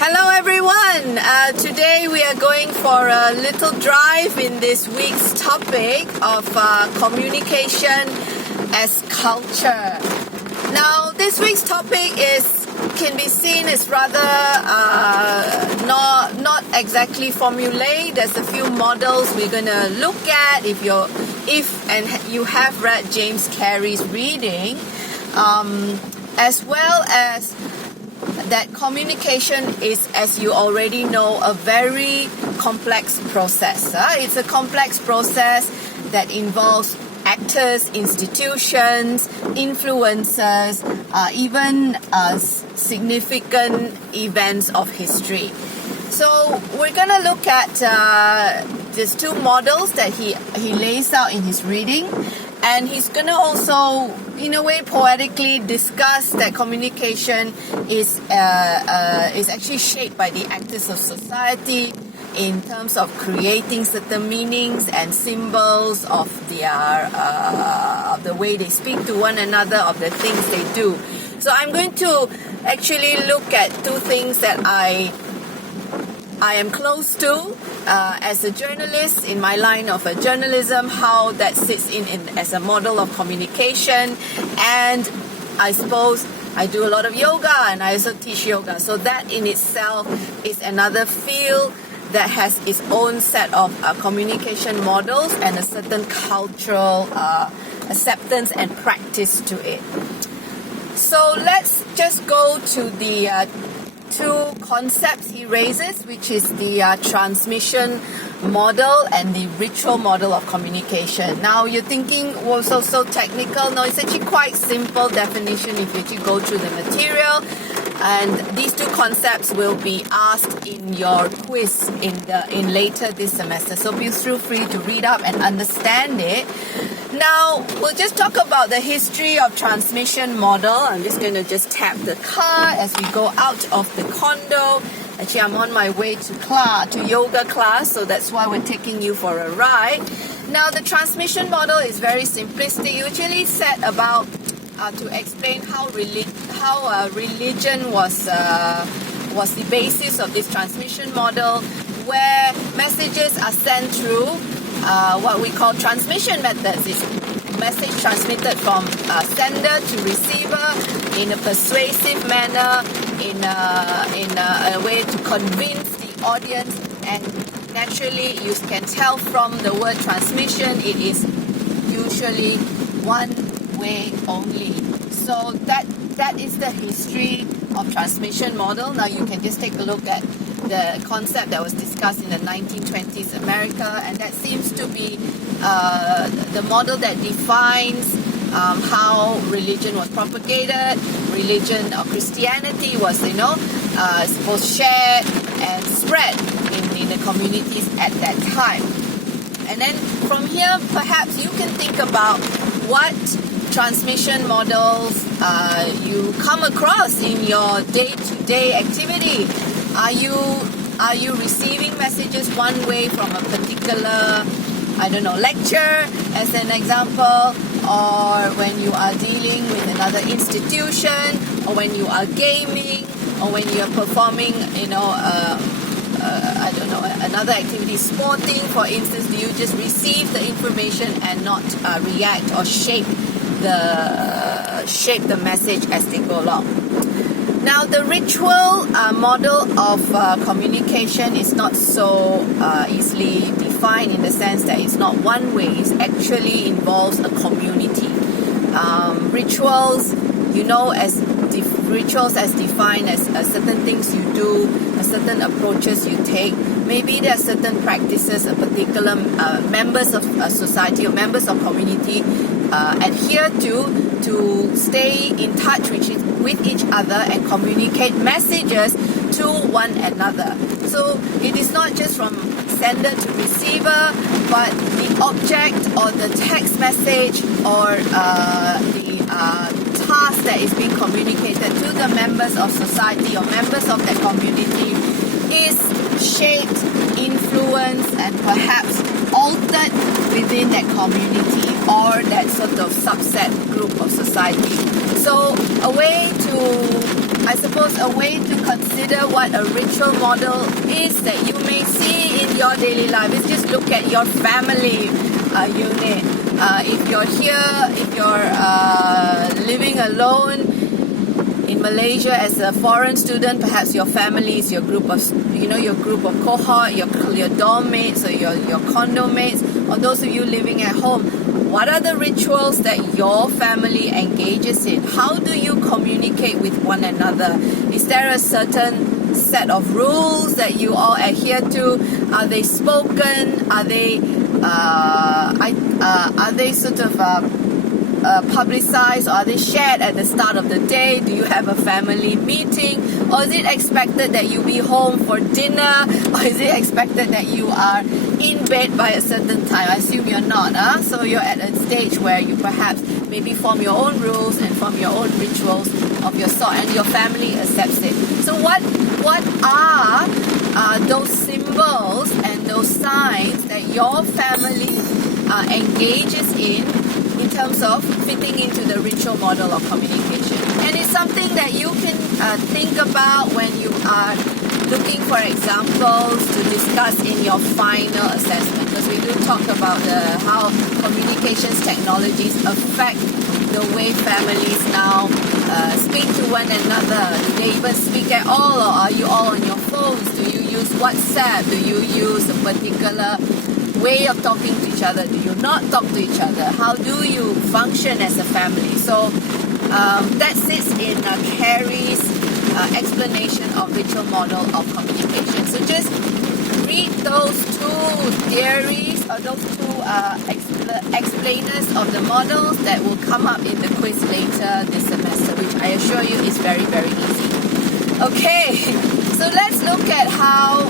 Hello everyone! Today we are going for a little drive in this week's topic of communication as culture. Now this week's topic can be seen as rather not exactly formulaic. There's a few models we're gonna look at if you have read James Carey's reading, as well as that communication is, as you already know, a very complex process. It's a complex process that involves actors, institutions, influencers, even significant events of history. So we're going to look at these two models that he lays out in his reading. And he's going to also, in a way, poetically discuss that communication is actually shaped by the actors of society in terms of creating certain meanings and symbols of the way they speak to one another, of the things they do. So I'm going to actually look at two things that I am close to as a journalist in my line of journalism, how that sits in as a model of communication. And I suppose I do a lot of yoga and I also teach yoga. So that in itself is another field that has its own set of communication models and a certain cultural acceptance and practice to it. So let's just go to the two concepts he raises, which is the transmission model and the ritual model of communication. Now you're thinking, well, so technical. No, it's actually quite simple definition if you actually go through the material. And these two concepts will be asked in your quiz in later this semester. So feel free to read up and understand it. Now, we'll just talk about the history of transmission model. I'm just going to just tap the car as we go out of the condo. Actually, I'm on my way to yoga class, so that's why we're taking you for a ride. Now, the transmission model is very simplistic. Usually set about to explain how religion was the basis of this transmission model, where messages are sent through what we call transmission methods. It's message transmitted from sender to receiver in a persuasive manner, in a way to convince the audience. And naturally, you can tell from the word transmission, it is usually one way only. So that is the history of transmission model. Now you can just take a look at the concept that was discussed in the 1920s America, and that seems to be the model that defines how religion was propagated. Religion or Christianity was, supposed shared and spread in the communities at that time. And then from here, perhaps you can think about what transmission models you come across in your day-to-day activity. Are you receiving messages one way from a particular, lecture as an example, or when you are dealing with another institution, or when you are gaming, or when you are performing, another activity, sporting, for instance? Do you just receive the information and not react or shape the message as they go along? Now, the ritual model of communication is not so easily defined, in the sense that it's not one way. It actually involves a community. Rituals, rituals as defined as certain things you do, certain approaches you take. Maybe there are certain practices a particular members of a society or members of community adhere to stay in touch with each other and communicate messages to one another. So it is not just from sender to receiver, but the object or the text message or the task that is being communicated to the members of society or members of that community is shaped, influenced, and perhaps altered within that community or that sort of subset group of society. So a way to I suppose a way to consider what a ritual model is that you may see in your daily life is just look at your family unit. If you're here, if you're living alone in Malaysia as a foreign student, perhaps your family is your group of, your group of cohort, your dorm mates or your condo mates, or those of you living at home. What are the rituals that your family engages in? How do you communicate with one another? Is there a certain set of rules that you all adhere to? Are they spoken? Are they sort of publicized, or are they shared at the start of the day? Do you have a family meeting, or is it expected that you be home for dinner, or is it expected that you are in bed by a certain time? I assume you're not, so you're at a stage where you perhaps maybe form your own rules and form your own rituals of your sort, and your family accepts it. So what are those symbols and those signs that your family engages in terms of fitting into the ritual model of communication? And it's something that you can think about when you are looking for examples to discuss in your final assessment, because we do talk about how communications technologies affect the way families now speak to one another. Do they even speak at all, or are you all on your phones? Do you use WhatsApp? Do you use a particular way of talking to each other? Do you not talk to each other? How do you function as a family? So that sits in Carrie's explanation of ritual model of communication. So just read those two theories, or those two explainers of the models that will come up in the quiz later this semester, which I assure you is very, very easy. Okay, so let's look at how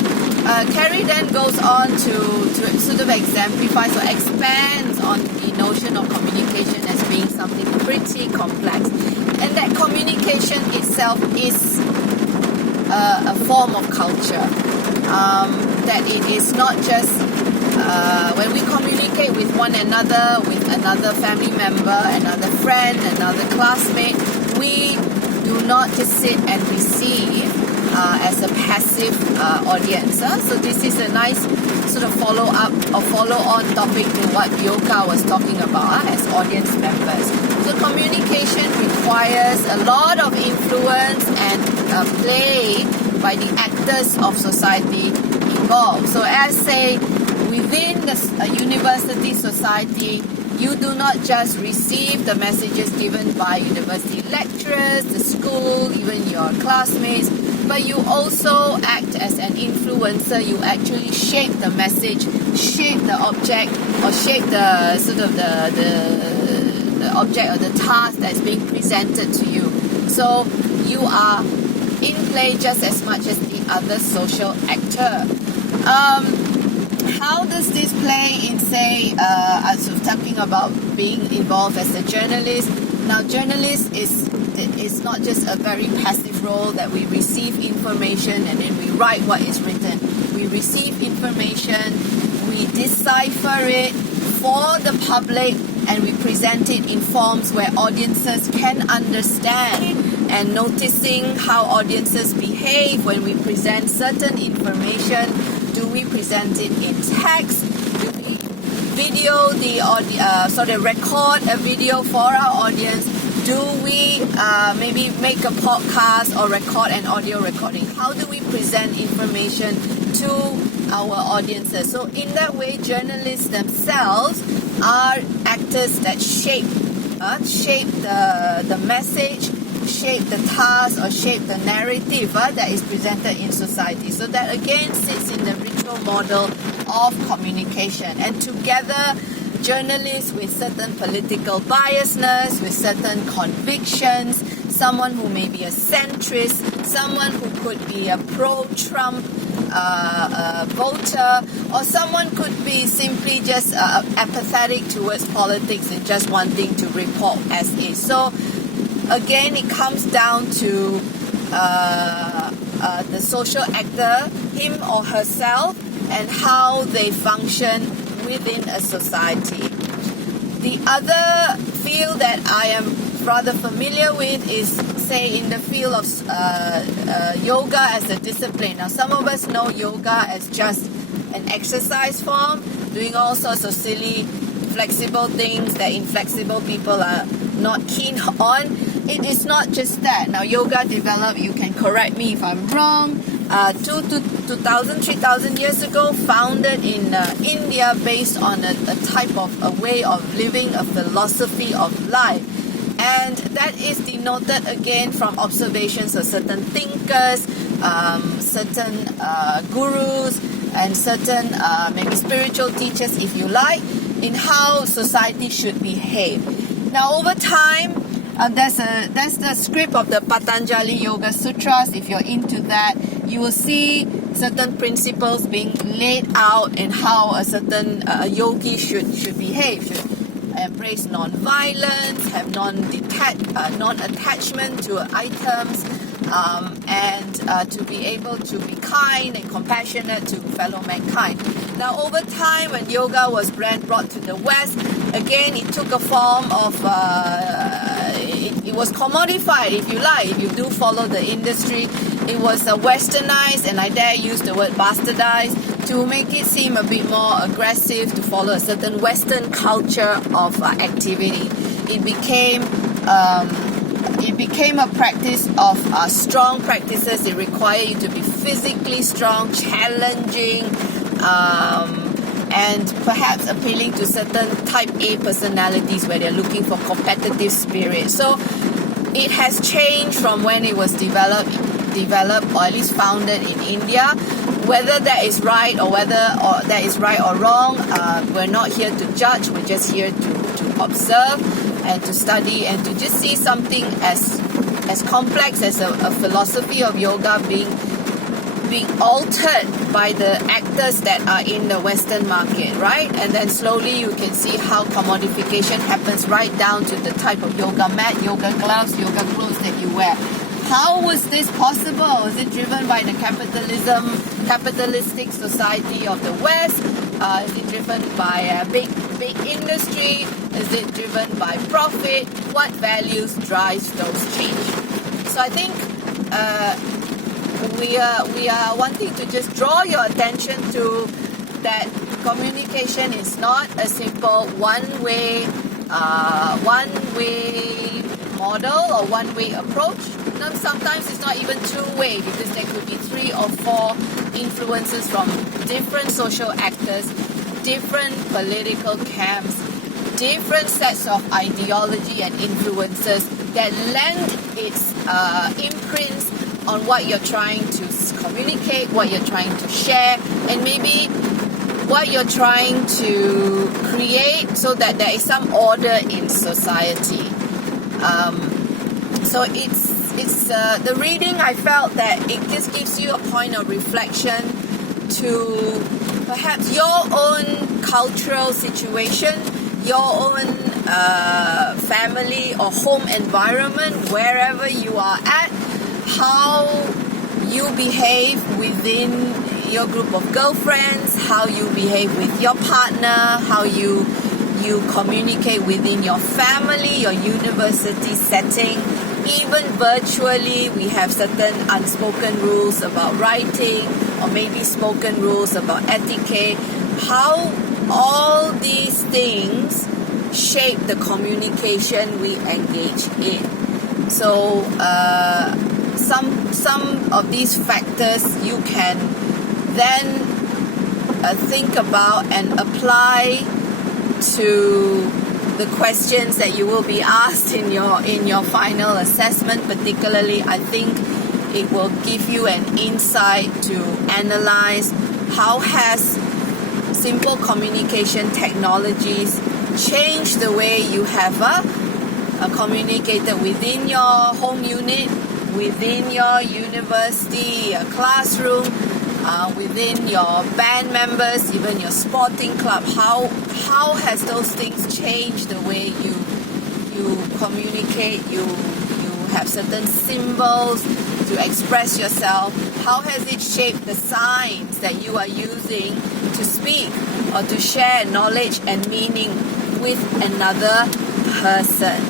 Carrie then goes on to sort of exemplifies or expands on the notion of communication as being something pretty complex, and that communication itself is a form of culture, that it is not just when we communicate with one another, with another family member, another friend, another classmate, we do not just sit and receive as a passive audience. So this is a nice sort of follow-up or follow-on topic to what Yoka was talking about as audience members. So communication requires a lot of influence and play by the actors of society involved. So as say, within the university society, you do not just receive the messages given by university lecturers, the school, even your classmates, but you also act as an influencer. You actually shape the message, shape the object, or shape the sort of the object or the task that's being presented to you. So you are in play just as much as the other social actor. How does this play in, say, sort of talking about being involved as a journalist? Now, journalist is not just a very passive role that we receive information and then we write what is written. We receive information, we decipher it for the public, and we present it in forms where audiences can understand. And noticing how audiences behave when we present certain information. Do we present it in text? Do we record a video for our audience? Do we maybe make a podcast or record an audio recording? How do we present information to our audiences? So in that way, journalists themselves are actors that shape the message, shape the task, or shape the narrative that is presented in society. So that again sits in the ritual model of communication. And together, journalists with certain political biasness, with certain convictions, someone who may be a centrist, someone who could be a pro-Trump voter, or someone could be simply just apathetic towards politics and just wanting to report as is. So again, it comes down to the social actor, him or herself, and how they function within a society. The other field that I am rather familiar with is say, in the field of yoga as a discipline. Now, some of us know yoga as just an exercise form, doing all sorts of silly, flexible things that inflexible people are not keen on. It is not just that. Now, yoga developed, you can correct me if I'm wrong, 2,000, 3,000 years ago, founded in India based on a type of a way of living, a philosophy of life. And that is denoted again from observations of certain thinkers, certain gurus, and certain maybe spiritual teachers, if you like, in how society should behave. Now, over time, there's the script of the Patanjali Yoga Sutras. If you're into that, you will see certain principles being laid out in how a certain yogi should behave. Should embrace non-violence, have non-attachment to items, and to be able to be kind and compassionate to fellow mankind. Now, over time, when yoga was brought to the West, again, it took a form of, it was commodified, if you like. If you do follow the industry, it was westernized, and I dare use the word bastardized, to make it seem a bit more aggressive, to follow a certain Western culture of activity. It became a practice of strong practices. It required you to be physically strong, challenging, and perhaps appealing to certain type A personalities where they're looking for competitive spirit. So it has changed from when it was developed or at least founded in India. Whether that is right or that is right or wrong, we're not here to judge. We're just here to observe and to study and to just see something as complex as a philosophy of yoga being altered by the actors that are in the Western market, right? And then slowly you can see how commodification happens right down to the type of yoga mat, yoga gloves, yoga clothes that you wear. How was this possible? Is it driven by the capitalistic society of the West? Is it driven by big industry? Is it driven by profit? What values drives those change? So I think we are wanting to just draw your attention to that communication is not a simple one-way model or one-way approach. Sometimes it's not even two-way, because there could be 3 or 4 influences from different social actors, different political camps, different sets of ideology and influences that lend its imprints on what you're trying to communicate, what you're trying to share, and maybe what you're trying to create so that there is some order in society. So it's the reading, I felt that it just gives you a point of reflection to perhaps your own cultural situation, your own family or home environment, wherever you are at, how you behave within your group of girlfriends, how you behave with your partner, how you communicate within your family, your university setting. Even virtually, we have certain unspoken rules about writing, or maybe spoken rules about etiquette. How all these things shape the communication we engage in. So some of these factors you can then think about and apply to the questions that you will be asked in your final assessment. Particularly, I think it will give you an insight to analyze how has simple communication technologies changed the way you have communicated within your home unit, within your university classroom, within your band members, even your sporting club. How has those things changed the way you communicate? You have certain symbols to express yourself. How has it shaped the signs that you are using to speak or to share knowledge and meaning with another person?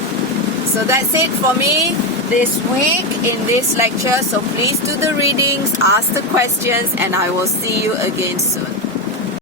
So that's it for me. this week in this lecture. So please do the readings, ask the questions, and I will see you again soon.